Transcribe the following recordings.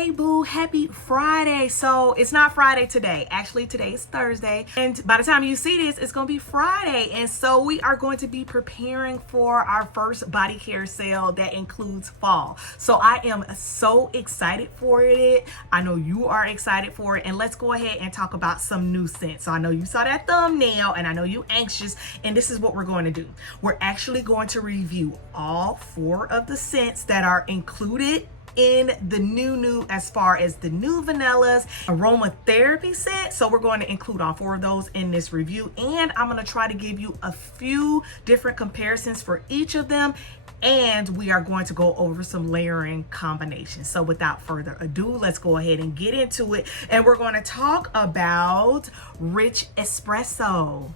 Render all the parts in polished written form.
Hey boo, happy Friday. So it's not Friday today. Actually, today is Thursday. And by the time you see this, it's going to be Friday. And so we are going to be preparing for our first body care sale that includes fall. So I am so excited for it. I know you are excited for it. And let's go ahead and talk about some new scents. So I know you saw that thumbnail and I know you anxious. And this is what we're going to do. We're actually going to review all 4 of the scents that are included in the new as far as the new vanillas aromatherapy scent. So we're going to include all 4 of those in this review, and I'm going to try to give you a few different comparisons for each of them, and we are going to go over some layering combinations. So without further ado, let's go ahead and get into it, and we're going to talk about Rich Espresso.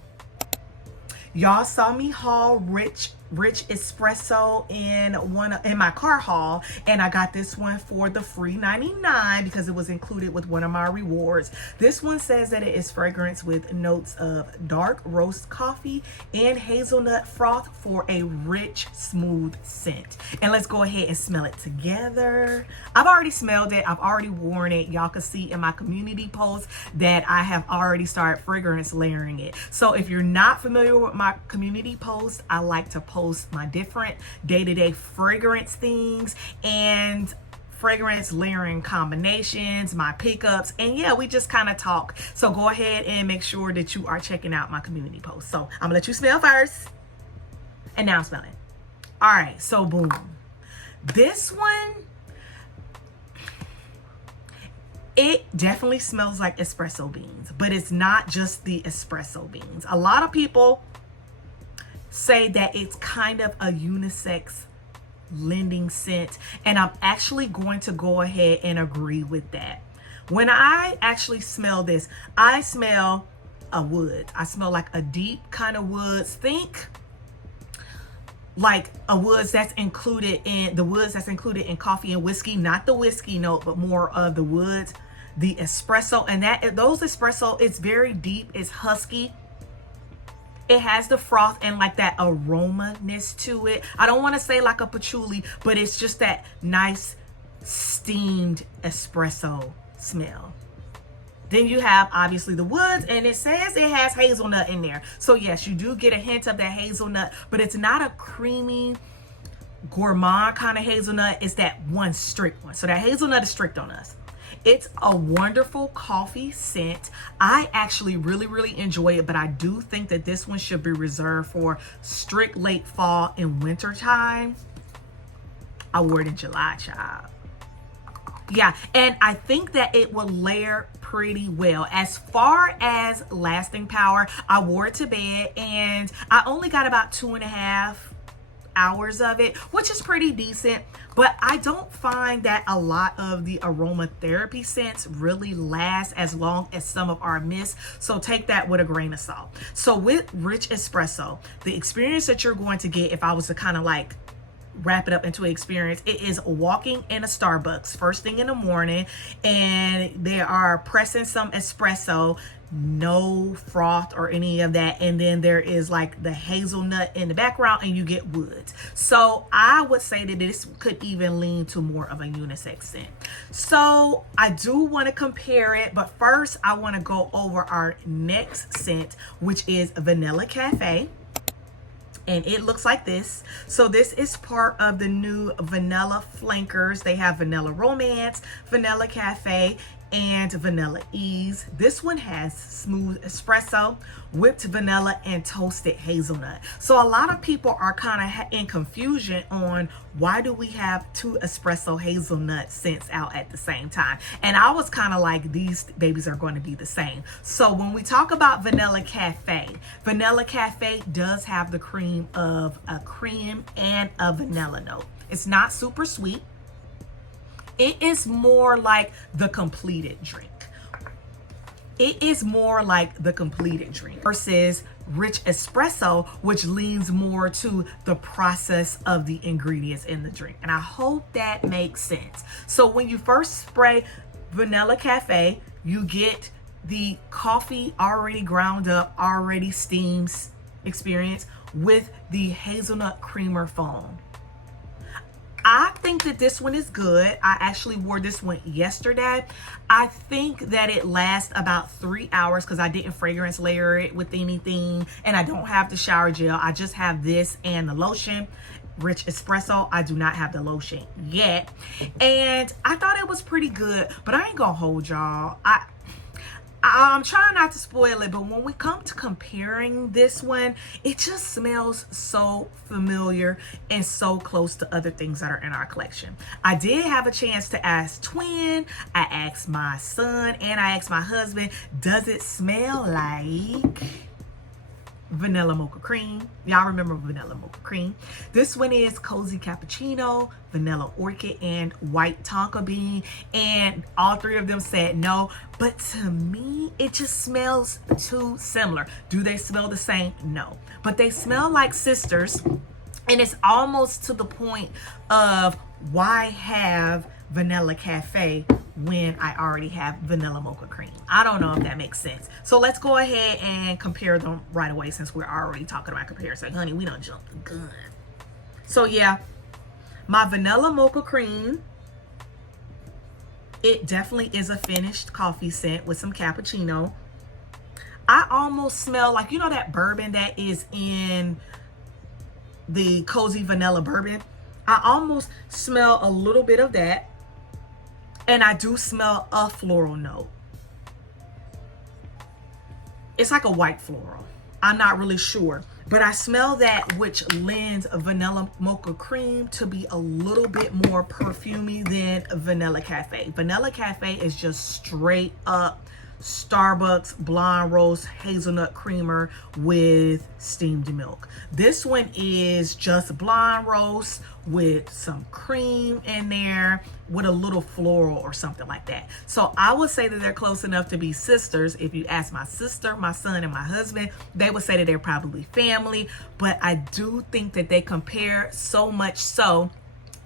Y'all saw me haul Rich Espresso in my car haul, and I got this one for the free 99 because it was included with one of my rewards. This one says that it is fragrance with notes of dark roast coffee and hazelnut froth for a rich, smooth scent. And let's go ahead and smell it together. I've already smelled it. I've already worn it. Y'all can see in my community post that I have already started fragrance layering it. So if you're not familiar with my community post, I like to post my different day-to-day fragrance things and fragrance layering combinations, my pickups, and yeah, we just kind of talk. So go ahead and make sure that you are checking out my community post. So I'm gonna let you smell first, and now I'm smelling. All right, so boom. This one, it definitely smells like espresso beans, but it's not just the espresso beans. A lot of people say that it's kind of a unisex lending scent, and I'm actually going to go ahead and agree with that. When I actually smell this, I smell a wood. I smell like a deep kind of woods. Think like a woods that's included in coffee and whiskey, not the whiskey note, but more of the woods, the espresso, and those espresso, it's very deep, it's husky. It has the froth and like that aroma-ness to it. I don't want to say like a patchouli, but it's just that nice steamed espresso smell. Then you have obviously the woods, and it says it has hazelnut in there. So yes, you do get a hint of that hazelnut, but it's not a creamy gourmand kind of hazelnut. It's that one strict one. So that hazelnut is strict on us. It's a wonderful coffee scent. I actually really enjoy it, but I do think that this one should be reserved for strict late fall and winter time. I wore it in July, child. Yeah, and I think that it will layer pretty well. As far as lasting power, I wore it to bed, and I only got about 2.5 hours of it, which is pretty decent, but I don't find that a lot of the aromatherapy scents really last as long as some of our mists, so take that with a grain of salt. So with Rich Espresso, the experience that you're going to get, if I was to kind of like wrap it up into an experience, it is walking in a Starbucks first thing in the morning, and they are pressing some espresso, no froth or any of that, and then there is like the hazelnut in the background, and you get woods. So I would say that this could even lean to more of a unisex scent. So I do want to compare it, but first I want to go over our next scent, which is Vanilla Café. And it looks like this. So this is part of the new vanilla flankers. They have Vanilla Romance, Vanilla Cafe, and Vanilla Ease. This one has smooth espresso, whipped vanilla, and toasted hazelnut. So a lot of people are kind of in confusion on why do we have 2 espresso hazelnut scents out at the same time. And I was kind of like, these babies are going to be the same. So when we talk about Vanilla Cafe does have the cream of a cream and a vanilla note. It's not super sweet. It is more like the completed drink. Versus Rich Espresso, which leans more to the process of the ingredients in the drink. And I hope that makes sense. So when you first spray Vanilla Cafe, you get the coffee already ground up, already steamed experience with the hazelnut creamer foam. I think that this one is good. I actually wore this one yesterday. I think that it lasts about 3 hours because I didn't fragrance layer it with anything, and I don't have the shower gel. I just have this and the lotion. Rich Espresso. I do not have the lotion yet, and I thought it was pretty good, but I ain't gonna hold y'all. I'm trying not to spoil it, but when we come to comparing this one, it just smells so familiar and so close to other things that are in our collection. I did have a chance to ask Twin, I asked my son, and I asked my husband, does it smell like vanilla mocha cream? Y'all remember vanilla mocha cream? This one is cozy cappuccino, vanilla orchid, and white tonka bean, and all three of them said no. But to me, it just smells too similar. Do they smell the same? No, but they smell like sisters, and it's almost to the point of why have vanilla cafe when I already have vanilla mocha cream? I don't know if that makes sense. So let's go ahead and compare them right away, since we're already talking about comparison. Honey, we done jumped the gun. So yeah, my vanilla mocha cream, it definitely is a finished coffee scent with some cappuccino. I almost smell like, you know, that bourbon that is in the cozy vanilla bourbon. I almost smell a little bit of that. And I do smell a floral note. It's like a white floral. I'm not really sure. But I smell that, which lends vanilla mocha cream to be a little bit more perfumey than vanilla cafe. Vanilla cafe is just straight up Starbucks blonde roast hazelnut creamer with steamed milk. This one is just blonde roast with some cream in there with a little floral or something like that. So I would say that they're close enough to be sisters. If you ask my sister, my son, and my husband, they would say that they're probably family. But I do think that they compare so much so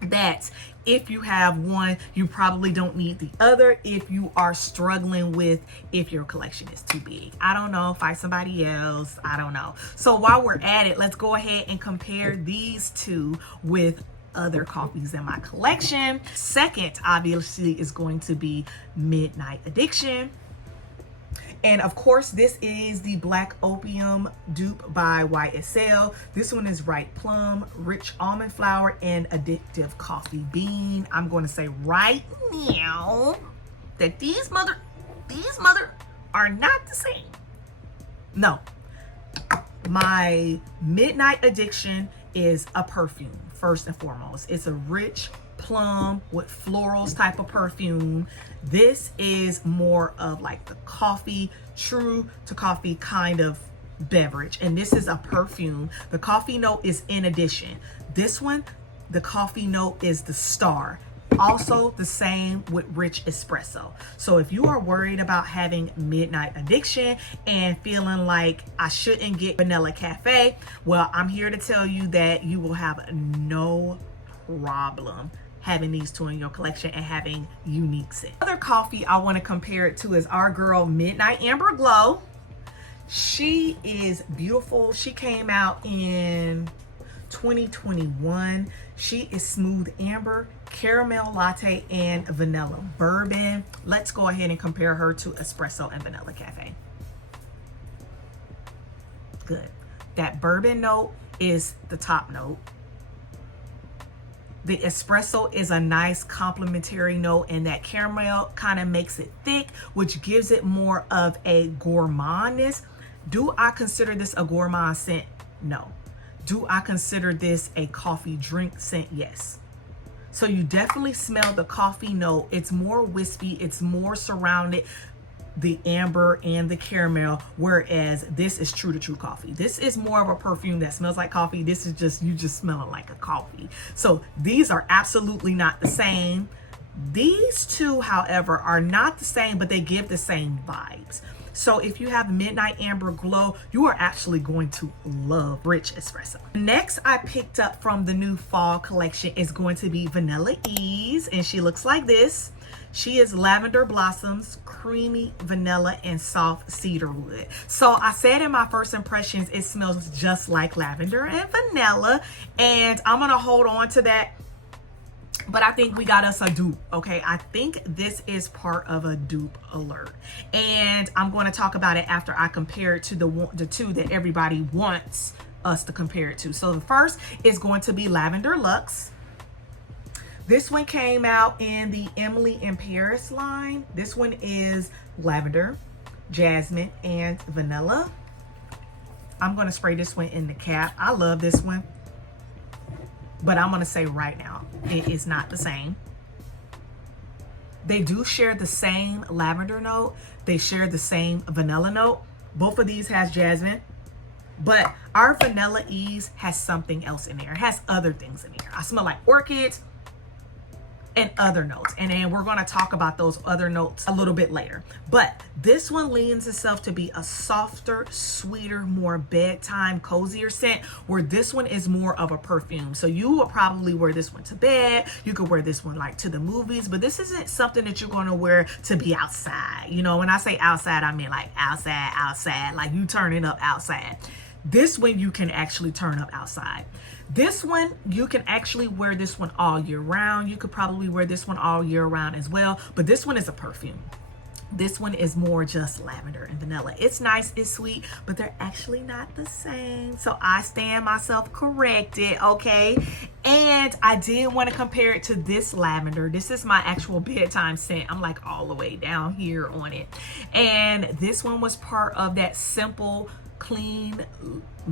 that if you have one, you probably don't need the other if you are struggling with if your collection is too big. I don't know, find somebody else, I don't know. So while we're at it, let's go ahead and compare these two with other coffees in my collection. Second, obviously, is going to be Midnight Addiction. And of course, this is the Black Opium dupe by YSL. This one is ripe plum, rich almond flour, and addictive coffee bean. I'm going to say right now that these mother are not the same. No, my Midnight Addiction is a perfume first and foremost. It's a rich plum with florals type of perfume. This is more of like the coffee, true to coffee kind of beverage, and this is a perfume. The coffee note is in addition. This one, the coffee note is the star. Also the same with Rich Espresso. So if you are worried about having Midnight Addiction and feeling like I shouldn't get Vanilla Cafe, well, I'm here to tell you that you will have no problem having these two in your collection and having unique scent. Other coffee I want to compare it to is our girl Midnight Amber Glow. She is beautiful. She came out in 2021. She is smooth amber, caramel latte, and vanilla bourbon. Let's go ahead and compare her to Espresso and Vanilla Cafe. Good. That bourbon note is the top note. The espresso is a nice complementary note, and that caramel kind of makes it thick, which gives it more of a gourmandness. Do I consider this a gourmand scent? No. Do I consider this a coffee drink scent? Yes. So you definitely smell the coffee note. It's more wispy, it's more surrounded, the amber and the caramel, whereas this is true to true coffee. This is more of a perfume that smells like coffee. This is just, you just smell it like a coffee. So these are absolutely not the same. These two, however, are not the same, but they give the same vibes. So if you have Midnight Amber Glow, you are actually going to love Rich Espresso. Next, I picked up from the new fall collection is going to be Vanilla Ease, and she looks like this. She is lavender blossoms, creamy vanilla, and soft cedar wood. So I said in my first impressions, it smells just like lavender and vanilla, and I'm gonna hold on to that But I think we got us a dupe, okay? I think this is part of a dupe alert. And I'm going to talk about it after I compare it to the two that everybody wants us to compare it to. So the first is going to be Lavender Luxe. This one came out in the Emily in Paris line. This one is lavender, jasmine, and vanilla. I'm going to spray this one in the cap. I love this one. But I'm going to say right now, it is not the same. They do share the same lavender note. They share the same vanilla note. Both of these has jasmine. But our Vanilla Ease has something else in there. It has other things in there. I smell like orchids and other notes. And then we're going to talk about those other notes a little bit later. But this one leans itself to be a softer, sweeter, more bedtime, cozier scent, where this one is more of a perfume. So you will probably wear this one to bed. You could wear this one like to the movies, but this isn't something that you're going to wear to be outside. You know, when I say outside, I mean like outside, like you turning up outside. This one you can actually turn up outside. This one, you can actually wear this one all year round. You could probably wear this one all year round as well. But this one is a perfume. This one is more just lavender and vanilla. It's nice, it's sweet, but they're actually not the same. So I stand myself corrected, okay? And I did want to compare it to this lavender. This is my actual bedtime scent. I'm like all the way down here on it. And this one was part of that Simple Clean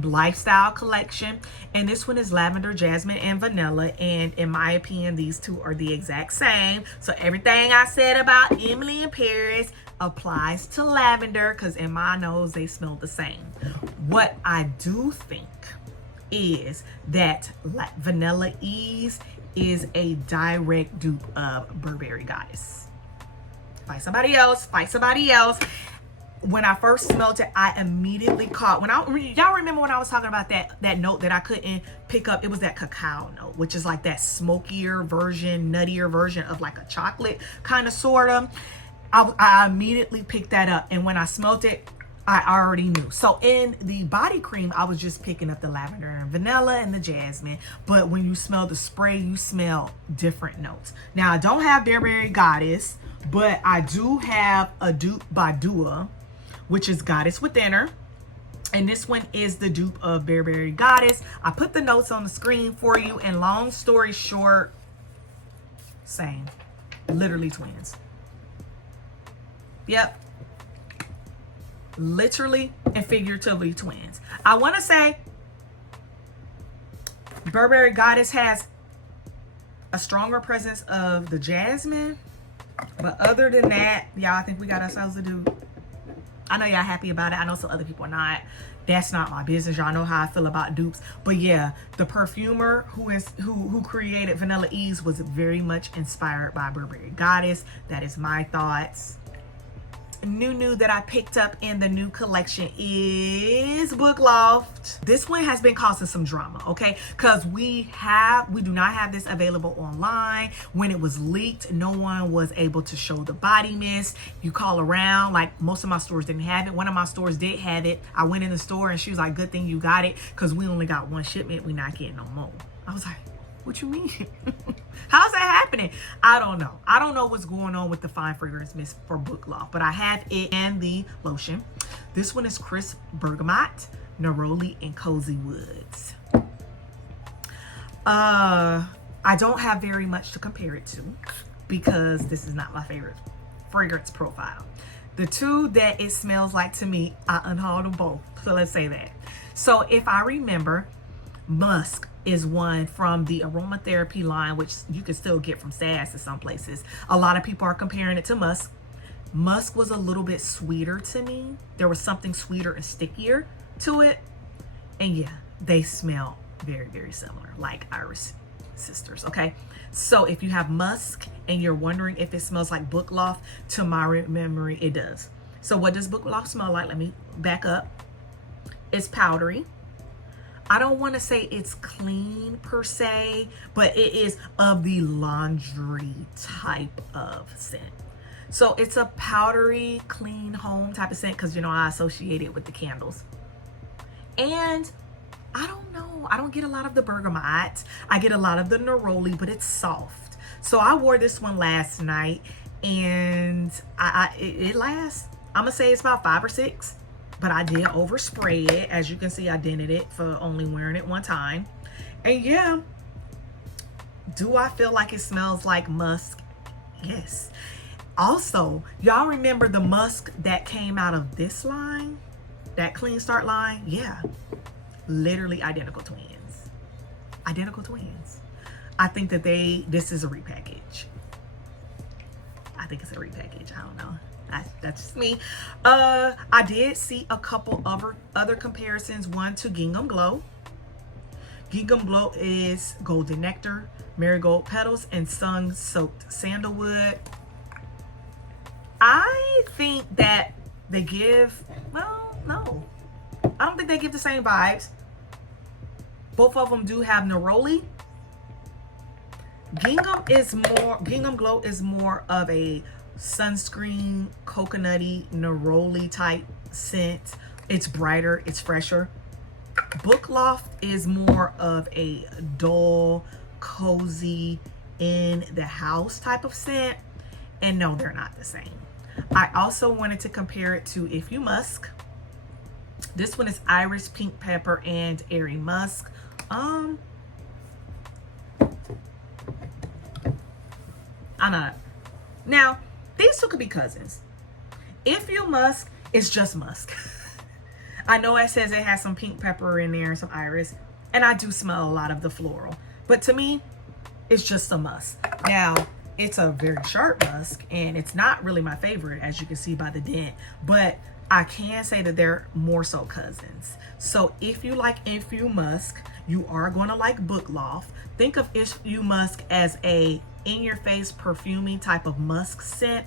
lifestyle collection, and this one is lavender, jasmine, and vanilla. And in my opinion, these two are the exact same. So everything I said about Emily in Paris applies to lavender, because in my nose they smell the same. What I do think is that Vanilla Ease is a direct dupe of Burberry Goddess. Find somebody else, find somebody else. When I first smelled it, I immediately caught, y'all remember when I was talking about that note that I couldn't pick up? It was that cacao note, which is like that smokier version, nuttier version of like a chocolate kind of sort of. I immediately picked that up, and when I smelled it, I already knew. So in the body cream, I was just picking up the lavender and vanilla and the jasmine. But when you smell the spray, you smell different notes. Now, I don't have Burberry Goddess, but I do have a dupe by Dua, which is Goddess Within Her. And this one is the dupe of Burberry Goddess. I put the notes on the screen for you, and long story short, same. Literally twins. Yep. Literally and figuratively twins. I want to say Burberry Goddess has a stronger presence of the jasmine. But other than that, y'all, I think we got ourselves a dupe. I know y'all happy about it. I know some other people are not. That's not my business. Y'all know how I feel about dupes. But yeah, the perfumer who created Vanilla Ease was very much inspired by Burberry Goddess. That is my thoughts. New that I picked up in the new collection is Book Loft. This one has been causing some drama, okay? Because we do not have this available online. When it was leaked, no one was able to show the body mist. You call around, like most of my stores didn't have it. One of my stores did have it. I went in the store and she was like, good thing you got it, because we only got one shipment. We're not getting no more. I was like, what you mean? How's that happening? I don't know. I don't know what's going on with the fine fragrance mist for Book Loft, but I have it and the lotion. This one is Crisp Bergamot, Neroli, and Cozy Woods. I don't have very much to compare it to because this is not my favorite fragrance profile. The two that it smells like to me, I unhauled them both. So let's say that. So if I remember, Musk is one from the aromatherapy line, which you can still get from Sass in some places. A lot of people are comparing it to Musk. Musk was a little bit sweeter to me. There was something sweeter and stickier to it. And yeah, they smell very, very similar, like Iris sisters, okay? So if you have Musk and you're wondering if it smells like Book Loft, to my memory, it does. So what does Book Loft smell like? Let me back up. It's powdery. I don't want to say it's clean per se, but it is of the laundry type of scent. So it's a powdery, clean home type of scent, because, you know, I associate it with the candles. And I don't know, I don't get a lot of the bergamot. I get a lot of the neroli, but it's soft. So I wore this one last night, and it lasts. I'm gonna say it's about 5 or 6, but I did overspray it. As you can see, I dented it for only wearing it one time. And yeah, do I feel like it smells like musk? Yes. Also, y'all remember the musk that came out of this line, that Clean Start line? Yeah, literally identical twins. Identical twins. I think that this is a repackage. I think it's a repackage. I don't know. That's just me. I did see a couple other comparisons. One to Gingham Glow. Gingham Glow is golden nectar, marigold petals, and sun-soaked sandalwood. I think that they give, well, no. I don't think they give the same vibes. Both of them do have neroli. Gingham Glow is more of a sunscreen, coconutty, neroli type scent. It's brighter, it's fresher. Loft is more of a dull, cozy, in the house type of scent. And no, they're not the same. I also wanted to compare it to If You Musk. This one is Iris, Pink Pepper, and Airy Musk. I'm not. Now, these two could be cousins. If You Musk, it's just musk. I know it says it has some pink pepper in there and some iris, and I do smell a lot of the floral. But to me, it's just a musk. Now, it's a very sharp musk, and it's not really my favorite, as you can see by the dent. But I can say that they're more so cousins. So if you like If You Musk, you are going to like Loft. Think of If You Musk as a in-your-face perfumey type of musk scent,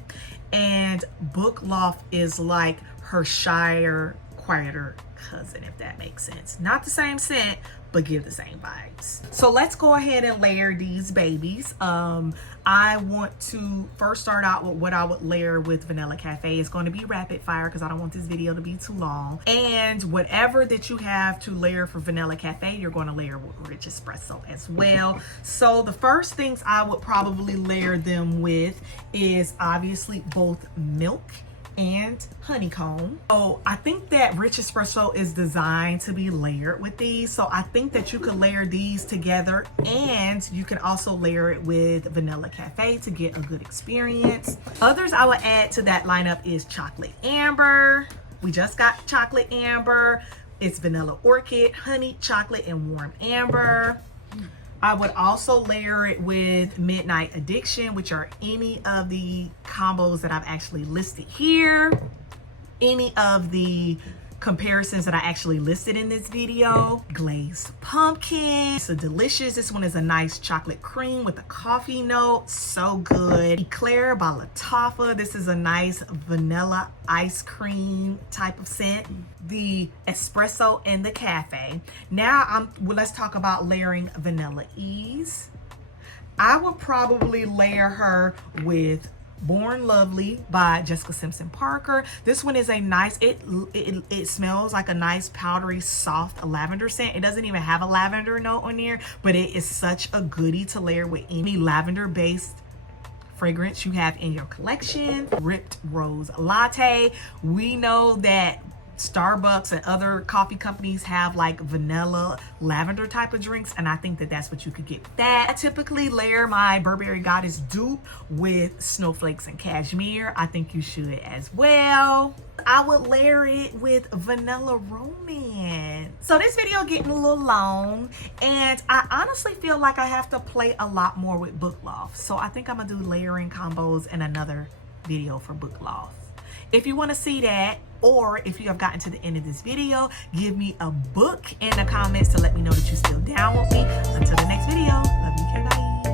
and Loft is like her shyer, quieter cousin, if that makes sense. Not the same scent, but give the same vibes. So let's go ahead and layer these babies. I want to first start out with what I would layer with Vanilla Cafe. It's going to be rapid fire because I don't want this video to be too long. And whatever that you have to layer for Vanilla Cafe, you're going to layer with Rich Espresso as well. So the first things I would probably layer them with is obviously both milk and honeycomb. So I think that Rich Espresso is designed to be layered with these. So I think that you could layer these together, and you can also layer it with Vanilla Cafe to get a good experience. Others I would add to that lineup is Chocolate Amber. We just got Chocolate Amber. It's Vanilla Orchid, Honey Chocolate, and Warm Amber. I would also layer it with Midnight Addiction, which are any of the combos that I've actually listed here. Any of the comparisons that I actually listed in this video. Glazed Pumpkin. So delicious. This one is a nice chocolate cream with a coffee note. So good. Eclair by Lattafa. This is a nice vanilla ice cream type of scent. The Espresso and the Cafe. Now let's talk about layering Vanilla Ease. I would probably layer her with Born Lovely by Jessica Simpson Parker. This one is a nice, it smells like a nice powdery soft lavender scent. It doesn't even have a lavender note on here, but it is such a goodie to layer with any lavender based fragrance you have in your collection. Ripped Rose Latte. We know that Starbucks and other coffee companies have like vanilla lavender type of drinks, and I think that that's what you could get with that. I typically layer my Burberry Goddess dupe with Snowflakes and Cashmere. I think you should as well. I would layer it with Vanilla Romance. So this video getting a little long, and I honestly feel like I have to play a lot more with Loft. So I think I'm gonna do layering combos in another video for Loft. If you want to see that, or if you have gotten to the end of this video, give me a book in the comments to let me know that you're still down with me. Until the next video, love you, care, bye.